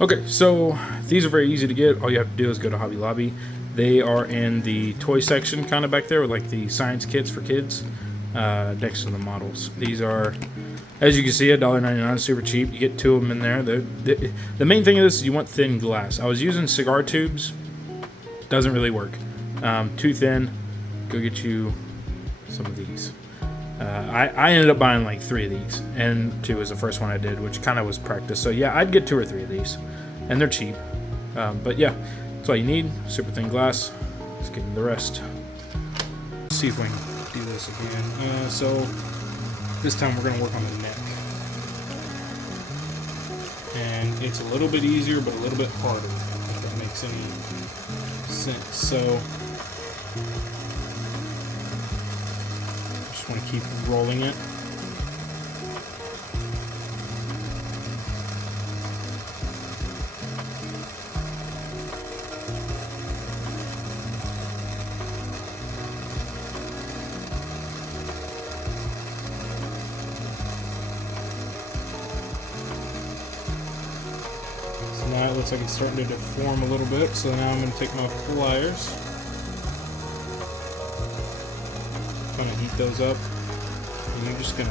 Okay, so these are very easy to get. All you have to do is go to Hobby Lobby. They are in the toy section, kind of back there, with like the science kits for kids next to the models. These are, as you can see, $1.99, super cheap. You get two of them in there. The main thing of this is you want thin glass. I was using cigar tubes. Doesn't really work. Too thin. Go get you some of these. I ended up buying like 3 of these, and 2 was the first one I did, which kind of was practice. So yeah, I'd get 2 or 3 of these, and they're cheap. But yeah, that's all you need. Super thin glass. Let's get into the rest. Let's see if we can do this again. So this time we're gonna work on the neck, and it's a little bit easier, but a little bit harder. If that makes any sense. So. Want to keep rolling it. So now it looks like it's starting to deform a little bit, so now I'm going to take my pliers. Kind of heat those up, and you're just gonna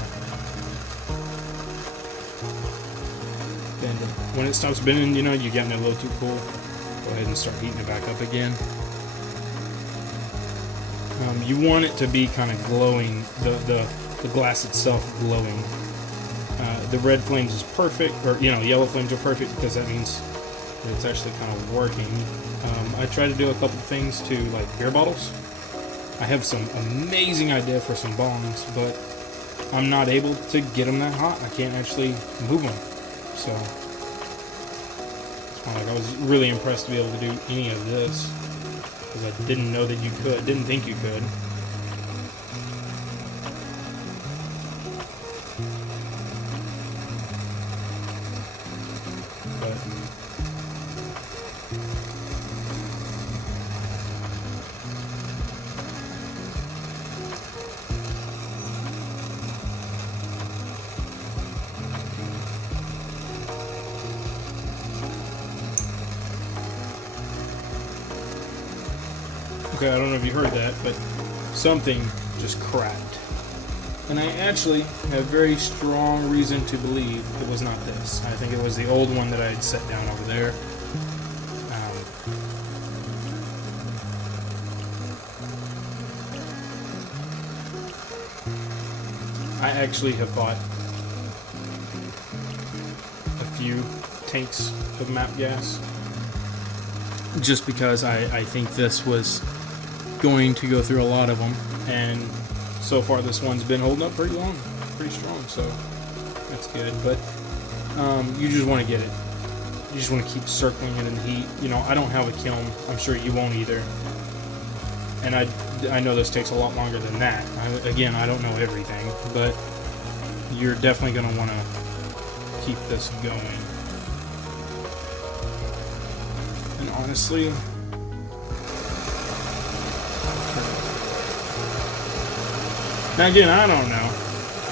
bend it. When it stops bending, you know you're getting it a little too cool. Go ahead and start heating it back up again. You want it to be kind of glowing, the glass itself glowing. The red flames is perfect, or yellow flames are perfect because that means that it's actually kind of working. I try to do a couple things to like beer bottles. I have some amazing idea for some bongs, but I'm not able to get them that hot. I can't actually move them. So it's kind of like I was really impressed to be able to do any of this because I didn't know that you could, didn't think you could. Okay, I don't know if you heard that, but something just cracked. And I actually have very strong reason to believe it was not this. I think it was the old one that I had set down over there. I actually have bought a few tanks of MAPP gas just because I think this was going to go through a lot of them, and so far this one's been holding up pretty strong, so that's good. But you just want to get it. You just want to keep circling it in the heat. I don't have a kiln. I'm sure you won't either. And I know this takes a lot longer than that. Again, I don't know everything, but you're definitely going to want to keep this going. And honestly, now again, I don't know.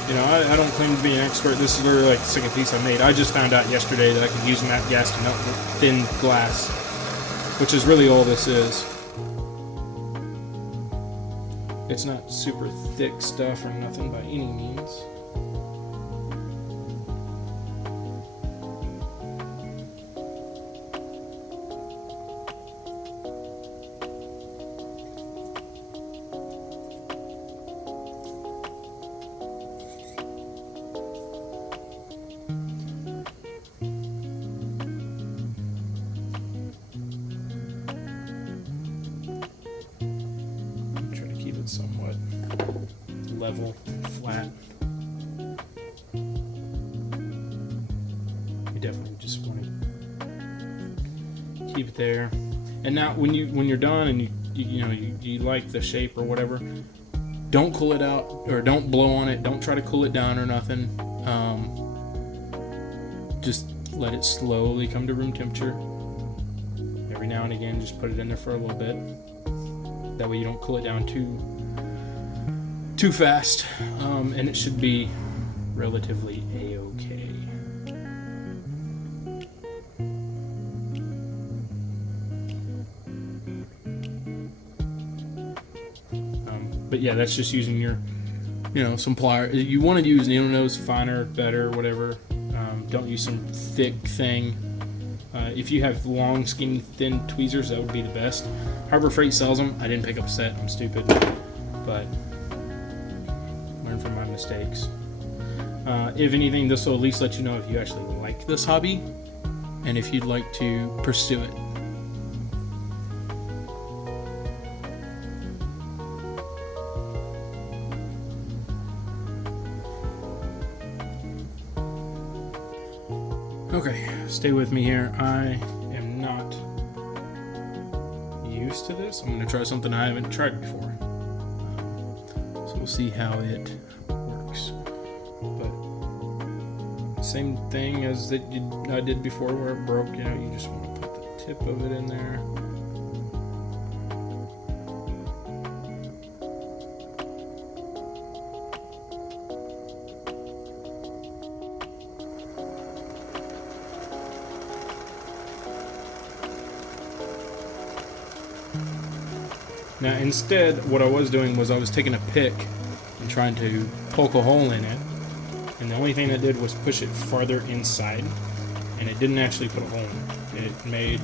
I don't claim to be an expert. This is literally like the second piece I made. I just found out yesterday that I could use MAPP gas to melt thin glass, which is really all this is. It's not super thick stuff or nothing by any means. Somewhat level, flat. You definitely just want to keep it there. And now, when you're done and you like the shape or whatever, don't cool it out or don't blow on it. Don't try to cool it down or nothing. Just let it slowly come to room temperature. Every now and again, just put it in there for a little bit. That way you don't cool it down too fast, and it should be relatively a-okay. But yeah, that's just using your, some pliers. You want to use needle nose, finer, better, whatever. Don't use some thick thing. If you have long, skinny, thin tweezers, that would be the best. Harbor Freight sells them. I didn't pick up a set. I'm stupid. But learn from my mistakes. If anything, this will at least let you know if you actually like this hobby and if you'd like to pursue it. Okay, stay with me here. I am not used to this. I'm going to try something I haven't tried before. So we'll see how it works. But same thing as I did before where it broke. You just want to put the tip of it in there. Now instead, what I was doing was I was taking a pick and trying to poke a hole in it, and the only thing that did was push it farther inside, and it didn't actually put a hole in it. It made,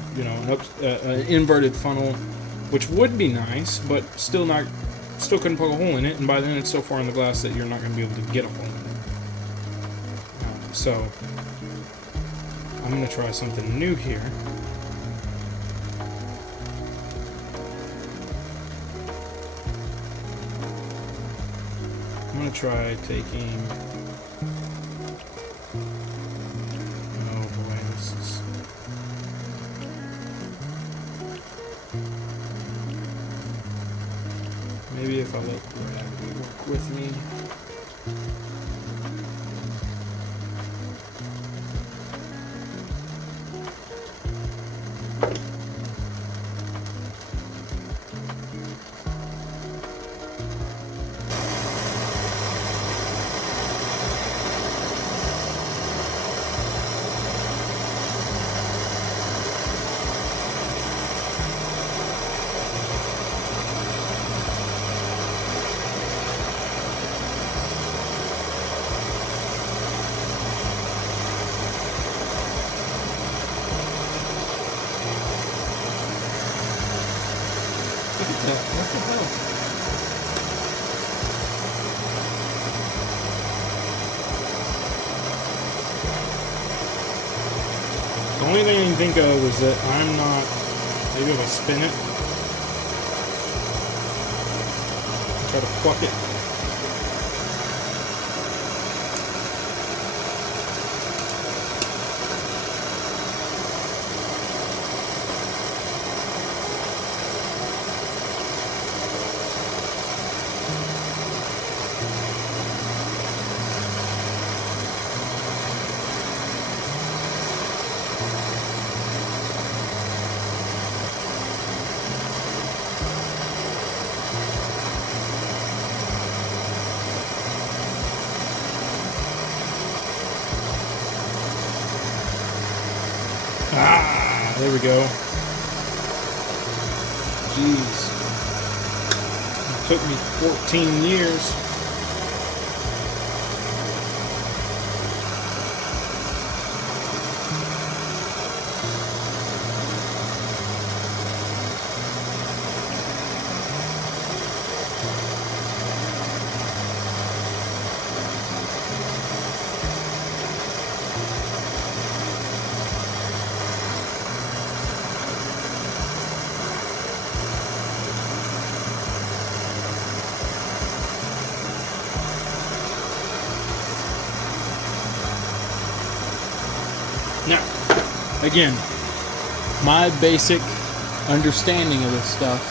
an inverted funnel, which would be nice, but still couldn't poke a hole in it, and by then it's so far in the glass that you're not going to be able to get a hole in it. So I'm going to try something new here. I'm going to try taking... Oh boy, this is... Maybe if I let gravity work with me... What the hell? The only thing I can think of is that I'm not... Maybe if I spin it, try to pluck it. Ah, there we go. Jeez. It took me 14 years. Now, again, my basic understanding of this stuff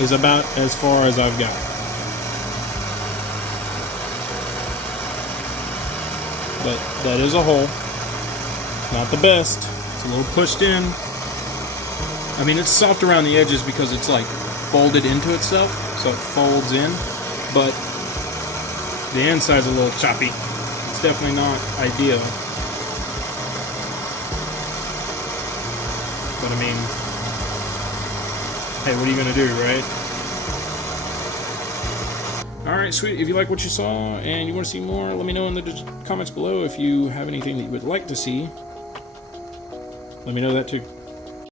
is about as far as I've got. But that is a hole. Not the best. It's a little pushed in. I mean, it's soft around the edges because it's like folded into itself, so it folds in. But the inside's a little choppy. It's definitely not ideal. But I mean, hey, what are you gonna do, right? Alright, sweet. If you like what you saw and you want to see more, let me know in the comments below. If you have anything that you would like to see, let me know that too.